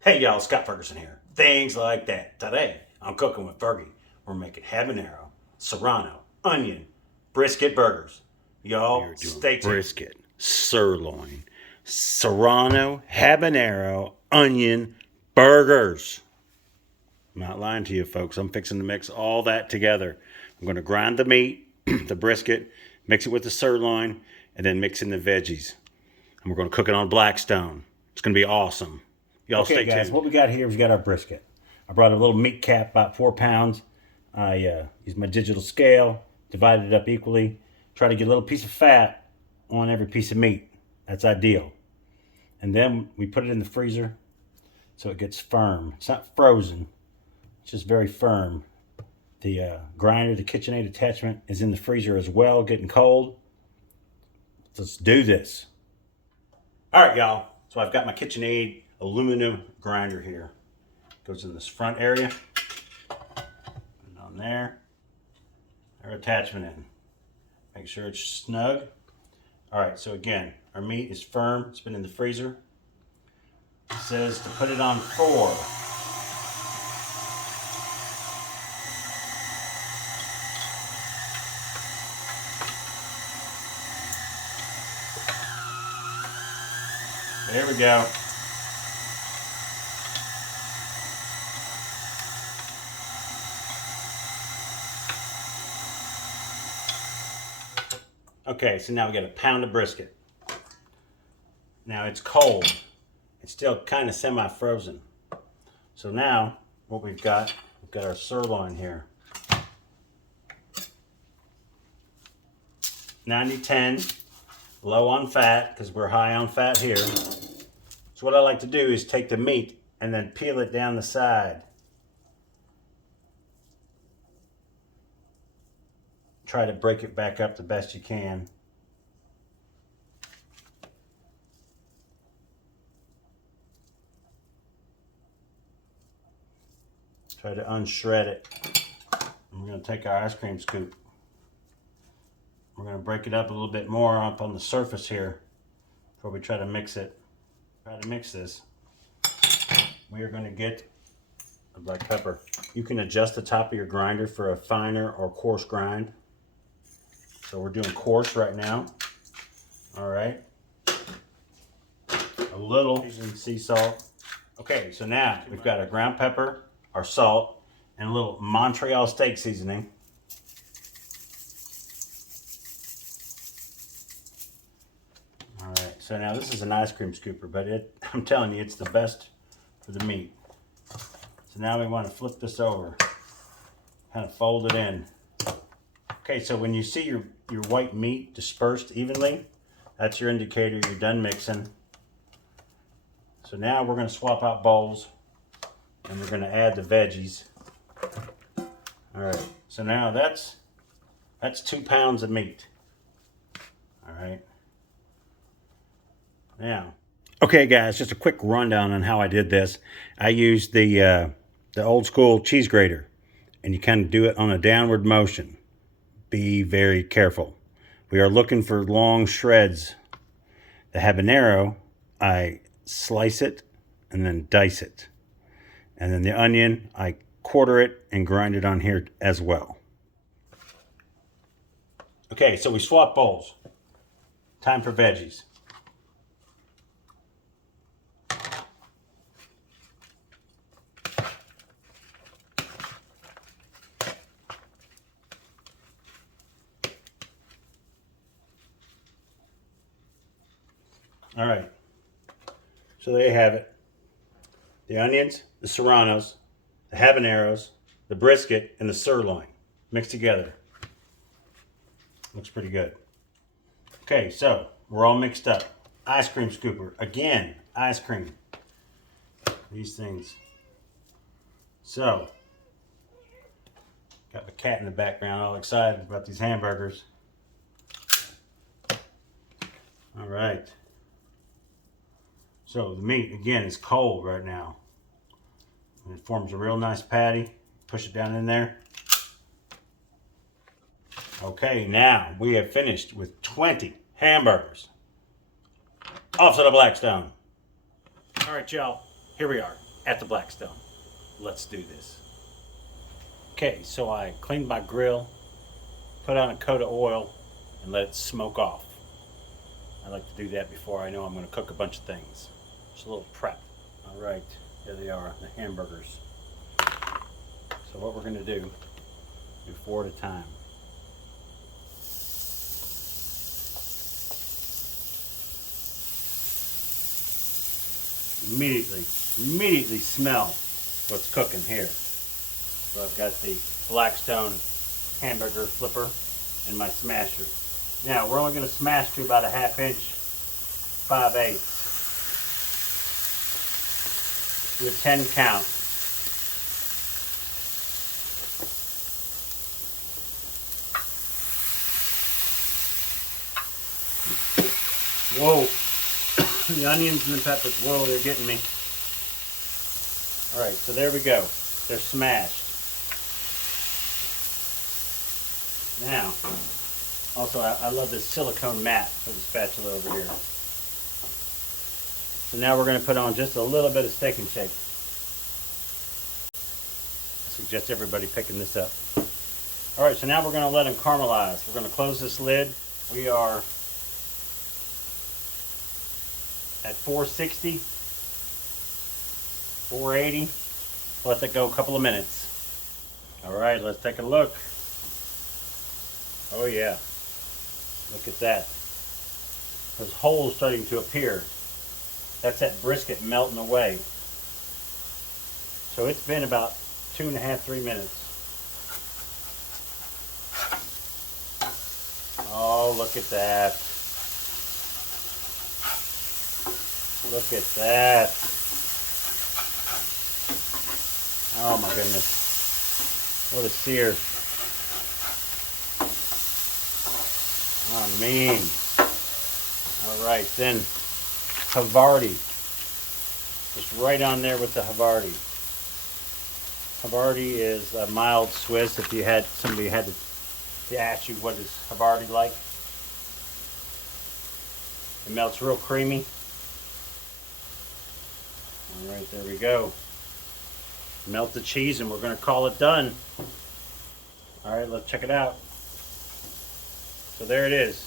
Hey y'all, Scott Ferguson here. Things like that. Today, I'm cooking with Fergie. We're making habanero, serrano, onion, brisket burgers. We Y'all, are doing stay tuned. brisket, sirloin, serrano, habanero, onion, burgers. I'm not lying to you, folks. I'm fixing to mix all that together. I'm going to grind the meat, the brisket, mix it with the sirloin, and then mix in the veggies. And we're going to cook it on Blackstone. It's going to be awesome. Y'all Okay, stay guys, tuned. what we got here is we got our brisket. I brought a little meat cap, about 4 pounds. I used my digital scale, divided it up equally. Try to get a little piece of fat on every piece of meat. That's ideal. And then we put it in the freezer so it gets firm. It's not frozen, it's just very firm. The grinder, the KitchenAid attachment, is in the freezer as well, getting cold. Let's do this. All right, y'all. So I've got my KitchenAid aluminum grinder here. Goes in this front area. Put it on there. Our attachment in. Make sure it's snug. All right, so again, our meat is firm. It's been in the freezer. It says to put it on 4. There we go. Okay, so now we got a pound of brisket. Now it's cold. It's still kind of semi-frozen. So now what we've got our sirloin here. 90-10, low on fat because we're high on fat here. So what I like to do is take the meat and then peel it down the side. Try to break it back up the best you can. Try to unshred it. And we're going to take our ice cream scoop. We're going to break it up a little bit more up on the surface here before we try to mix it. Try to mix this. We are going to get a black pepper. You can adjust the top of your grinder for a finer or coarse grind. So we're doing coarse right now. All right. A little sea salt. Okay, so now we've got our ground pepper, our salt, and a little Montreal steak seasoning. All right, so now this is an ice cream scooper, but I'm telling you, it's the best for the meat. So now we want to flip this over, kind of fold it in. Okay, so when you see your white meat dispersed evenly, that's your indicator you're done mixing. So now we're going to swap out bowls and we're going to add the veggies. All right, so now that's 2 pounds of meat. All right. Now, okay guys, just a quick rundown on how I did this. I used the old school cheese grater, and you kind of do it on a downward motion. Be very careful. We are looking for long shreds. The habanero, I slice it and then dice it. And then the onion, I quarter it and grind it on here as well. Okay, so we swap bowls. Time for veggies. All right, so there you have it. The onions, the serranos, the habaneros, the brisket, and the sirloin mixed together. Looks pretty good. Okay, so we're all mixed up. Ice cream scooper, again, ice cream. These things. So, got my cat in the background all excited about these hamburgers. All right. So the meat, again, is cold right now. And it forms a real nice patty. Push it down in there. Okay, now we have finished with 20 hamburgers. Off to the Blackstone. All right, y'all, here we are. at the Blackstone. Let's do this. Okay, so I cleaned my grill, put on a coat of oil, and let it smoke off. I like to do that before I know I'm going to cook a bunch of things. Just a little prep. All right, here they are, the hamburgers. So what we're going to do 4 at a time. Immediately smell what's cooking here. So I've got the Blackstone hamburger flipper and my smasher. Now we're only going to smash to about a 1/2 inch, 5/8. Do a 10 count. Whoa, the onions and the peppers, whoa, they're getting me. All right, so there we go. They're smashed. Now, also I love this silicone mat for the spatula over here. So now we're going to put on just a little bit of Steak and Shake. I suggest everybody picking this up. All right, so now we're going to let them caramelize. We're going to close this lid. We are at 460, 480. Let that go a couple of minutes. All right, let's take a look. Oh yeah, look at that. Those holes starting to appear. That's that brisket melting away. So it's been about 2.5, 3 minutes. Oh, look at that. Look at that. Oh my goodness. What a sear. Oh man. Alright, then Havarti. Just right on there with the Havarti. Havarti is a mild Swiss. If you had somebody had to ask you what is Havarti like. It melts real creamy. Alright, there we go. Melt the cheese and we're going to call it done. Alright, let's check it out. So there it is.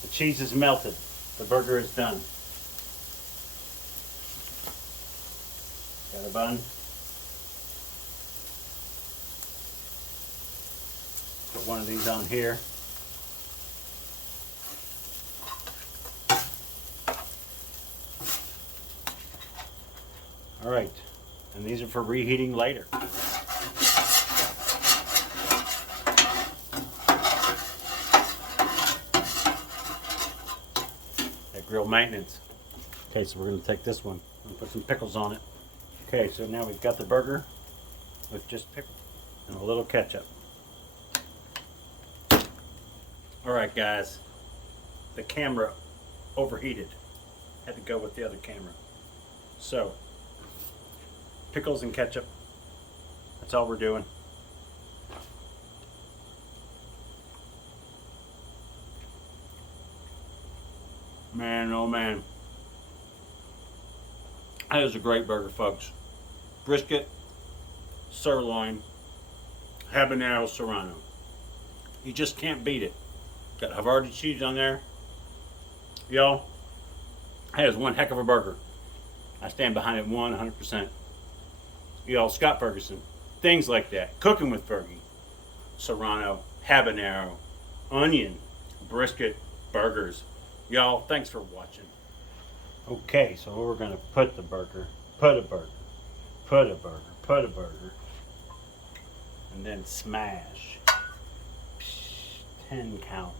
The cheese is melted. The burger is done. Got a bun. Put one of these on here. All right, and these are for reheating later. That grill maintenance. Okay, so we're going to take this one and put some pickles on it. Okay, so now we've got the burger with just pickles and a little ketchup. All right, guys, the camera overheated. Had to go with the other camera. So, pickles and ketchup. That's all we're doing. Man, oh man. That is a great burger, folks. Brisket, sirloin, habanero serrano. You just can't beat it. Got Havarti cheese on there. Y'all, that is one heck of a burger. I stand behind it 100%. Y'all, Scott Ferguson, things like that. Cooking with Fergie. Serrano, habanero, onion, brisket, burgers. Y'all, thanks for watching. Okay, so we're going to put a burger, and then smash. 10 count.